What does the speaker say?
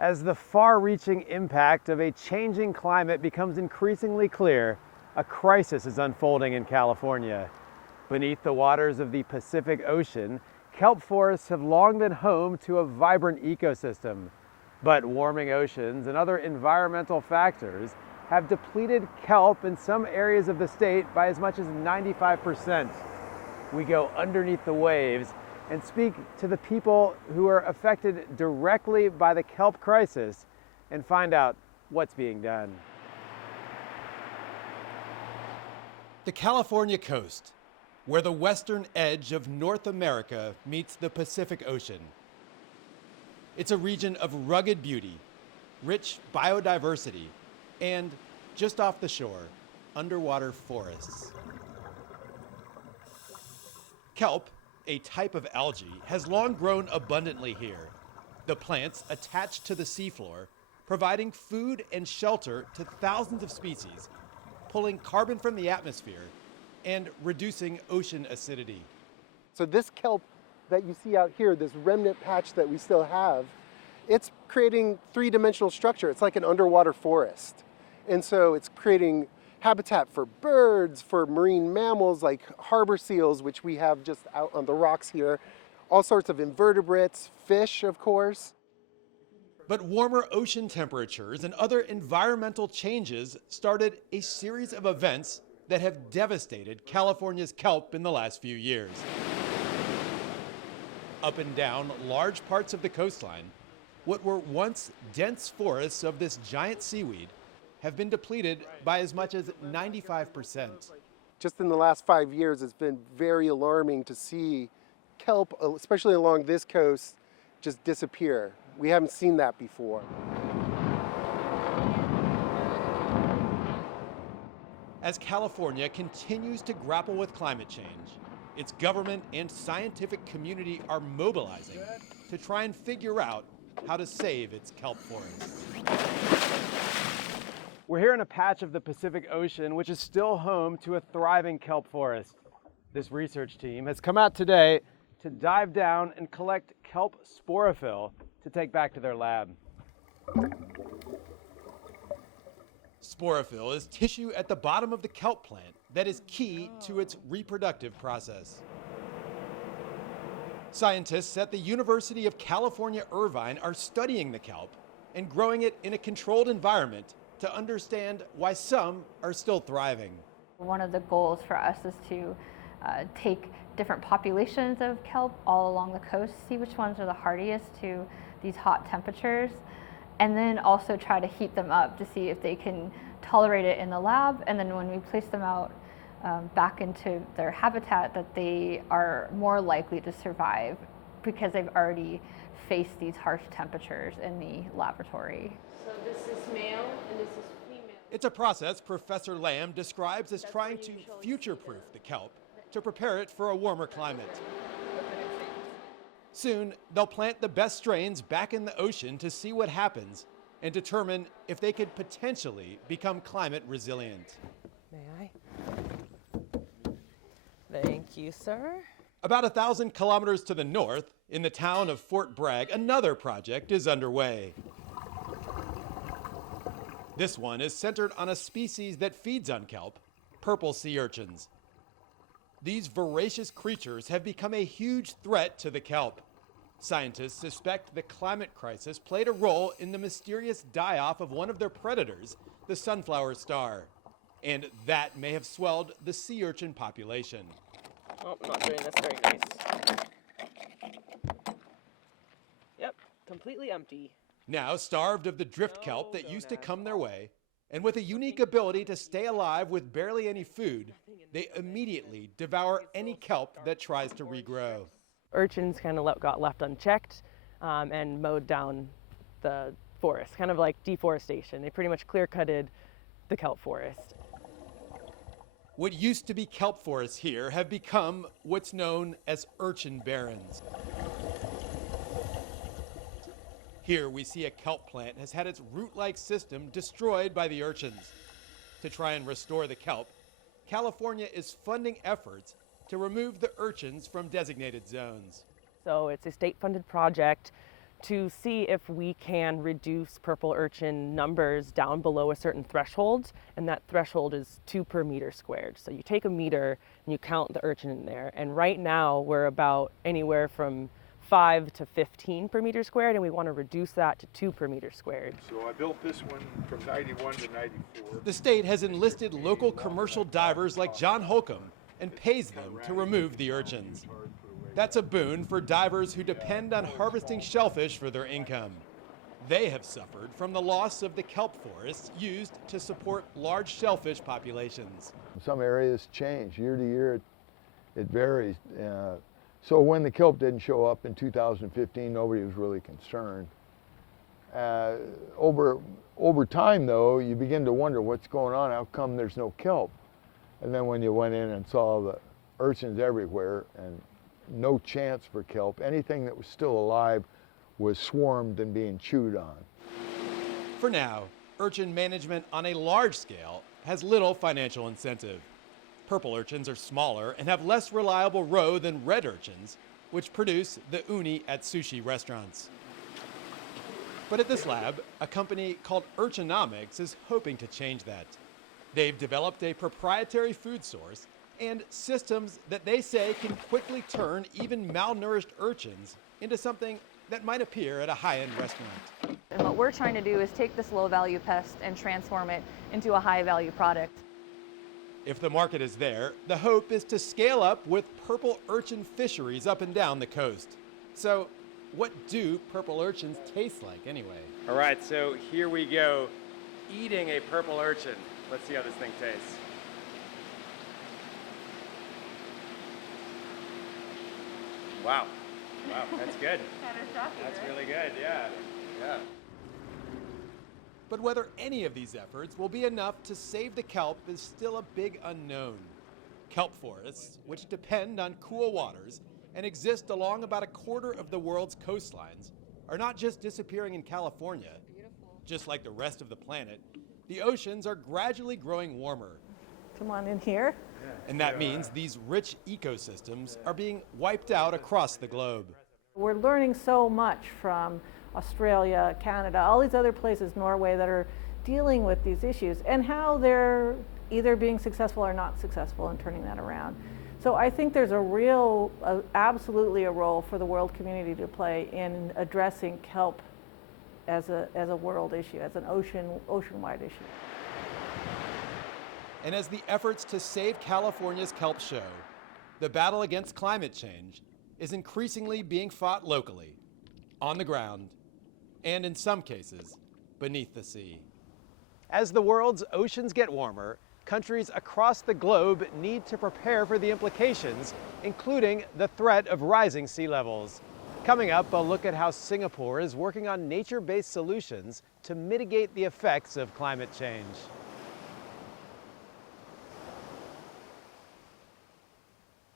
As the far-reaching impact of a changing climate becomes increasingly clear, a crisis is unfolding in California. Beneath the waters of the Pacific Ocean, kelp forests have long been home to a vibrant ecosystem. But warming oceans and other environmental factors have depleted kelp in some areas of the state by as much as 95%. We go underneath the waves and speak to the people who are affected directly by the kelp crisis and find out what's being done. The California coast, where the western edge of North America meets the Pacific Ocean. It's a region of rugged beauty, rich biodiversity, and just off the shore, underwater forests. Kelp, a type of algae, has long grown abundantly here. The plants attached to the seafloor, providing food and shelter to thousands of species, pulling carbon from the atmosphere and reducing ocean acidity. So this kelp that you see out here, this remnant patch that we still have, it's creating three-dimensional structure. It's like an underwater forest. And so it's creating habitat for birds, for marine mammals like harbor seals, which we have just out on the rocks here, all sorts of invertebrates, fish, of course. But warmer ocean temperatures and other environmental changes started a series of events that have devastated California's kelp in the last few years. Up and down large parts of the coastline, what were once dense forests of this giant seaweed have been depleted by as much as 95%. Just in the last 5 years, it's been very alarming to see kelp, especially along this coast, just disappear. We haven't seen that before. As California continues to grapple with climate change, its government and scientific community are mobilizing to try and figure out how to save its kelp forests. We're here in a patch of the Pacific Ocean which is still home to a thriving kelp forest. This research team has come out today to dive down and collect kelp sporophyll to take back to their lab. Sporophyll is tissue at the bottom of the kelp plant that is key to its reproductive process. Scientists at the University of California, Irvine are studying the kelp and growing it in a controlled environment to understand why some are still thriving. One of the goals for us is to take different populations of kelp all along the coast, see which ones are the hardiest to these hot temperatures, and then also try to heat them up to see if they can tolerate it in the lab, and then when we place them out back into their habitat, that they are more likely to survive because they've already faced these harsh temperatures in the laboratory. So this is male and this is female. It's a process Professor Lamb describes as trying to future-proof the kelp to prepare it for a warmer climate. Soon, they'll plant the best strains back in the ocean to see what happens and determine if they could potentially become climate resilient. May I? Thank you, sir. About 1,000 kilometers to the north, in the town of Fort Bragg, another project is underway. This one is centered on a species that feeds on kelp, purple sea urchins. These voracious creatures have become a huge threat to the kelp. Scientists suspect the climate crisis played a role in the mysterious die-off of one of their predators, the sunflower star. And that may have swelled the sea urchin population. Oh, I'm not doing this very nice. Yep, completely empty. Now starved of the drift kelp that used to come their way, and with a unique ability to stay alive with barely any food, they immediately devour any kelp that tries to regrow. Urchins kind of got left unchecked and mowed down the forest, kind of like deforestation. They pretty much clear-cutted the kelp forest. What used to be kelp forests here have become what's known as urchin barrens. Here we see a kelp plant has had its root-like system destroyed by the urchins. To try and restore the kelp, California is funding efforts to remove the urchins from designated zones. So it's a state-funded project to see if we can reduce purple urchin numbers down below a certain threshold, and that threshold is 2 per meter squared. So you take a meter and you count the urchin in there, and right now we're about anywhere from 5 to 15 per meter squared, and we want to reduce that to 2 per meter squared. So I built this one from 91 to 94. The state has enlisted local commercial divers like John Holcomb and pays them to remove the urchins. That's a boon for divers who depend on harvesting shellfish for their income. They have suffered from the loss of the kelp forests used to support large shellfish populations. Some areas change year to year, it varies. So when the kelp didn't show up in 2015, nobody was really concerned. Over time though, you begin to wonder what's going on, how come there's no kelp? And then when you went in and saw the urchins everywhere and no chance for kelp, anything that was still alive was swarmed and being chewed on. For now, urchin management on a large scale has little financial incentive. Purple urchins are smaller and have less reliable roe than red urchins, which produce the uni at sushi restaurants. But at this lab, a company called Urchinomics is hoping to change that. They've developed a proprietary food source and systems that they say can quickly turn even malnourished urchins into something that might appear at a high-end restaurant. And what we're trying to do is take this low-value pest and transform it into a high-value product. If the market is there, the hope is to scale up with purple urchin fisheries up and down the coast. So what do purple urchins taste like anyway? All right, so here we go, eating a purple urchin. Let's see how this thing tastes. Wow, that's good. That's really good, yeah. But whether any of these efforts will be enough to save the kelp is still a big unknown. Kelp forests, which depend on cool waters and exist along about a quarter of the world's coastlines, are not just disappearing in California. Just like the rest of the planet, the oceans are gradually growing warmer. Come on in here. And that means these rich ecosystems are being wiped out across the globe. We're learning so much from Australia, Canada, all these other places, Norway, that are dealing with these issues and how they're either being successful or not successful in turning that around. So I think there's absolutely a role for the world community to play in addressing kelp as a world issue, as an ocean-wide issue. And as the efforts to save California's kelp show, the battle against climate change is increasingly being fought locally, on the ground, and in some cases, beneath the sea. As the world's oceans get warmer, countries across the globe need to prepare for the implications, including the threat of rising sea levels. Coming up, a look at how Singapore is working on nature-based solutions to mitigate the effects of climate change.